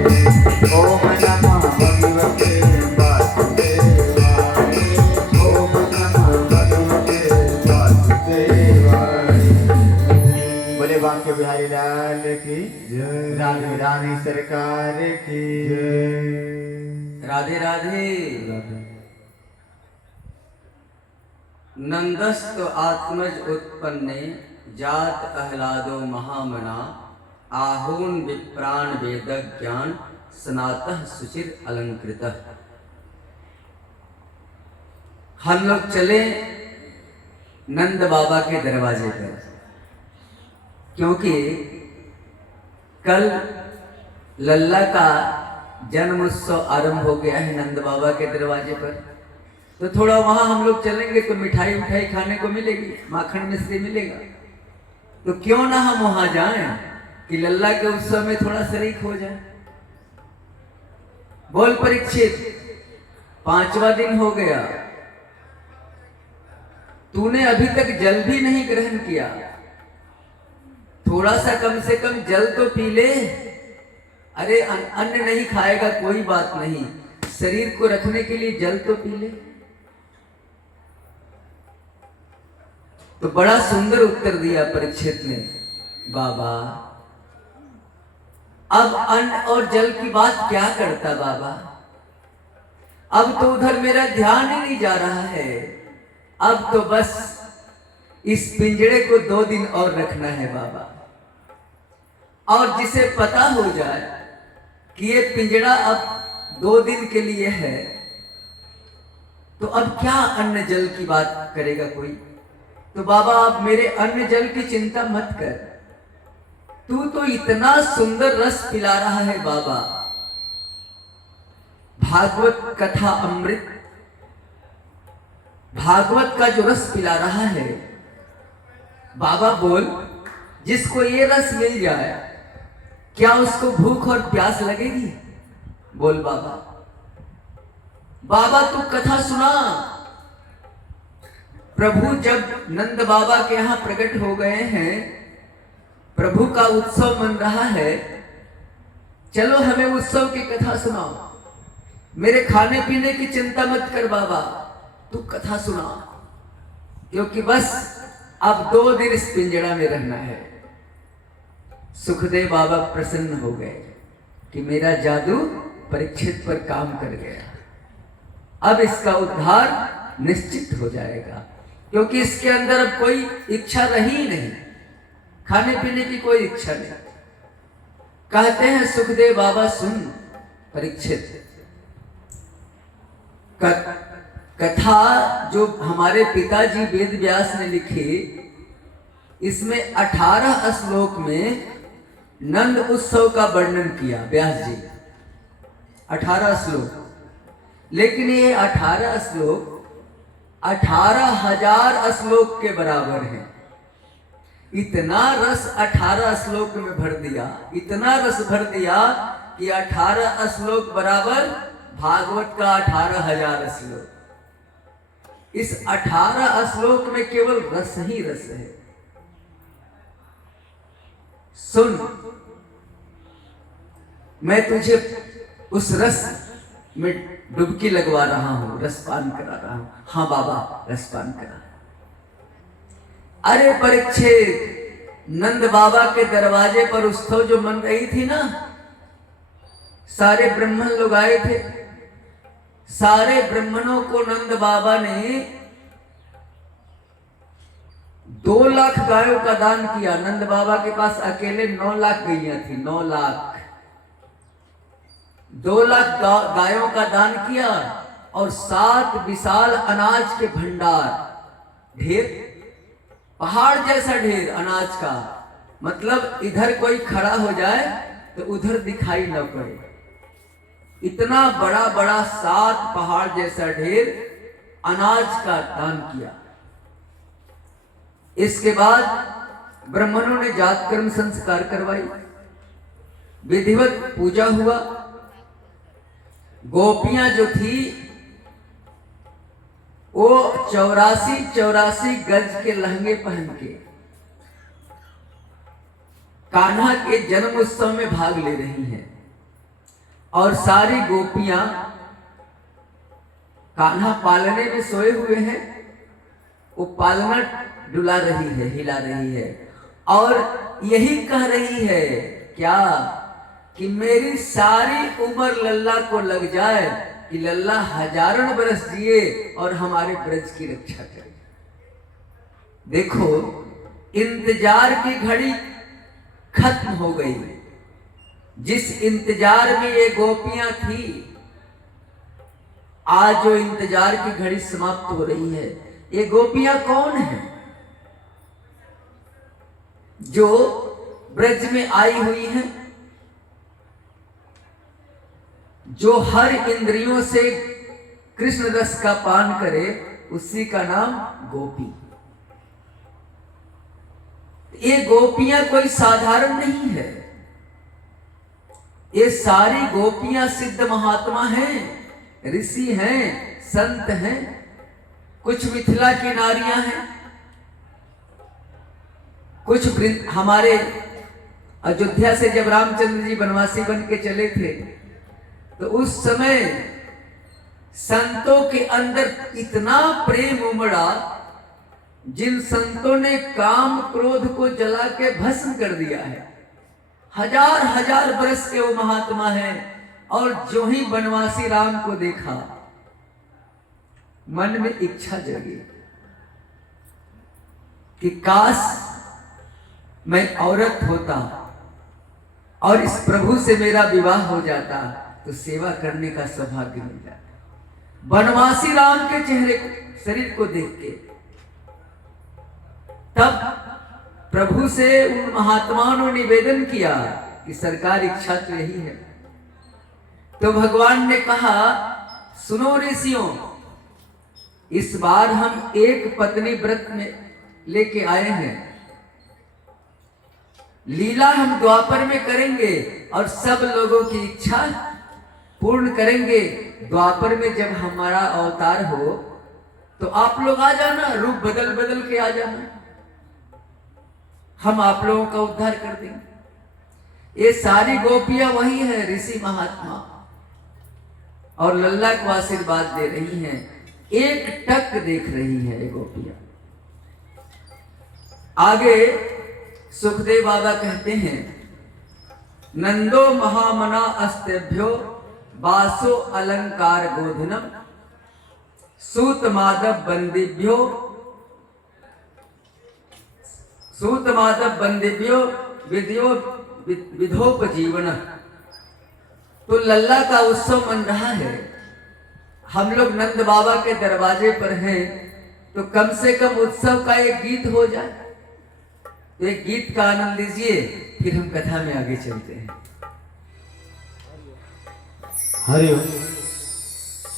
ओम नमः भगवते वासुदेवाय। ओम नमः भगवते वासुदेवाय। बोले बांके बिहारी लाल की जय। राधे राधे सरकार की जय। राधे राधे। नंदस्त आत्मज उत्पन्ने जात अहलादो महामना आहून विप्राण वेद ज्ञान सनातः सुचिर अलंकृत। हम लोग चले नंद बाबा के दरवाजे पर, क्योंकि कल लल्ला का जन्म उत्सव आरंभ हो गया है नंद बाबा के दरवाजे पर। तो थोड़ा वहां हम लोग चलेंगे तो मिठाई उठाई खाने को मिलेगी, माखन मिश्री मिलेगा। तो क्यों ना हम वहां जाएं कि लल्ला के उत्सव में थोड़ा शरीक हो जाए। बोल परीक्षित, 5वां दिन हो गया, तूने अभी तक जल भी नहीं ग्रहण किया। थोड़ा सा कम से कम जल तो पी ले। अरे अन्न नहीं खाएगा कोई बात नहीं, शरीर को रखने के लिए जल तो पी ले। तो बड़ा सुंदर उत्तर दिया परीक्षित ने, बाबा अब अन्न और जल की बात क्या करता बाबा, अब तो उधर मेरा ध्यान ही नहीं जा रहा है। अब तो बस इस पिंजड़े को 2 दिन और रखना है बाबा, और जिसे पता हो जाए कि ये पिंजड़ा अब 2 दिन के लिए है, तो अब क्या अन्न जल की बात करेगा कोई। तो बाबा आप मेरे अन्न जल की चिंता मत कर, तू तो इतना सुंदर रस पिला रहा है बाबा, भागवत कथा अमृत, भागवत का जो रस पिला रहा है बाबा। बोल, जिसको ये रस मिल जाए क्या उसको भूख और प्यास लगेगी। बोल बाबा, बाबा तू कथा सुना। प्रभु जब नंद बाबा के यहां प्रकट हो गए हैं, प्रभु का उत्सव मन रहा है, चलो हमें उत्सव की कथा सुनाओ। मेरे खाने पीने की चिंता मत कर बाबा, तू कथा सुना, क्योंकि बस अब 2 दिन इस पिंजड़ा में रहना है। सुखदेव बाबा प्रसन्न हो गए कि मेरा जादू परीक्षित पर काम कर गया, अब इसका उद्धार निश्चित हो जाएगा, क्योंकि इसके अंदर अब कोई इच्छा रही नहीं, खाने पीने की कोई इच्छा नहीं। कहते हैं सुखदेव बाबा, सुन परीक्षित, कथा जो हमारे पिताजी वेद व्यास ने लिखी, इसमें 18 श्लोक में नंद उत्सव का वर्णन किया व्यास जी, 18 श्लोक। लेकिन ये 18 श्लोक 18,000 श्लोक के बराबर है। इतना रस 18 श्लोक में भर दिया, इतना रस भर दिया कि 18 श्लोक बराबर भागवत का 18,000 श्लोक। इस 18 श्लोक में केवल रस ही रस है। सुन, मैं तुझे उस रस में डुबकी लगवा रहा हूं, रसपान करा रहा हूं। हाँ बाबा, रसपान करा। अरे परीक्षित, नंद बाबा के दरवाजे पर उत्सव जो मन रही थी ना, सारे ब्राह्मण लोग आए थे। सारे ब्राह्मणों को नंद बाबा ने 2 लाख गायों का दान किया। नंद बाबा के पास अकेले 9 लाख गैया थी, 9 लाख। 2 लाख गायों का दान किया और 7 विशाल अनाज के भंडार, ढेर, पहाड़ जैसा ढेर अनाज का। मतलब इधर कोई खड़ा हो जाए तो उधर दिखाई न पड़े, इतना बड़ा बड़ा 7 पहाड़ जैसा ढेर अनाज का दान किया। इसके बाद ब्राह्मणों ने जातकर्म संस्कार करवाई, विधिवत पूजा हुआ। गोपियां जो थी वो 84 गज के लहंगे पहन के कान्हा के जन्म उत्सव में भाग ले रही हैं। और सारी गोपियां कान्हा पालने में सोए हुए हैं। वो पालना डुला रही है, हिला रही है और यही कह रही है क्या कि मेरी सारी उम्र लल्ला को लग जाए कि लल्ला हजारों बरस जिए और हमारे ब्रज की रक्षा करे। देखो, इंतजार की घड़ी खत्म हो गई। जिस इंतजार में ये गोपियां थी, आज जो इंतजार की घड़ी समाप्त हो रही है। ये गोपियां कौन हैं? जो ब्रज में आई हुई हैं, जो हर इंद्रियों से कृष्ण रस का पान करे, उसी का नाम गोपी। ये गोपियां कोई साधारण नहीं है। ये सारी गोपियां सिद्ध महात्मा हैं, ऋषि हैं, संत हैं, कुछ मिथिला की नारियां हैं, कुछ हमारे अयोध्या से जब रामचंद्र जी वनवासी बन के चले थे तो उस समय संतों के अंदर इतना प्रेम उमड़ा, जिन संतों ने काम क्रोध को जला के भस्म कर दिया है। हजार हजार बरस के वो महात्मा हैं और जो ही वनवासी राम को देखा, मन में इच्छा जगी कि काश मैं औरत होता और इस प्रभु से मेरा विवाह हो जाता तो सेवा करने का सौभाग्य मिल जाता। वनवासी राम के चेहरे शरीर को देख के तब प्रभु से उन महात्माओं ने निवेदन किया कि सरकार इच्छा तो यही है। तो भगवान ने कहा, सुनो ऋषियों, इस बार हम एक पत्नी व्रत में लेके आए हैं। लीला हम द्वापर में करेंगे और सब लोगों की इच्छा पूर्ण करेंगे। द्वापर में जब हमारा अवतार हो तो आप लोग आ जाना, रूप बदल बदल के आ जाना, हम आप लोगों का उद्धार कर देंगे। ये सारी गोपियां वही है, ऋषि महात्मा, और लल्ला को आशीर्वाद दे रही हैं। एक टक देख रही है ये गोपियां। आगे सुखदेव बाबा कहते हैं, नंदो महामना अस्तेभ्यो वासो अलंकार गोधनम सूत माधव बंदिभ्यो विधोपजीवन। तो लल्ला का उत्सव मन रहा है। हम लोग नंद बाबा के दरवाजे पर हैं, तो कम से कम उत्सव का एक गीत हो जाए। तो एक गीत का आनंद लीजिए, फिर हम कथा में आगे चलते हैं। हरि ओम।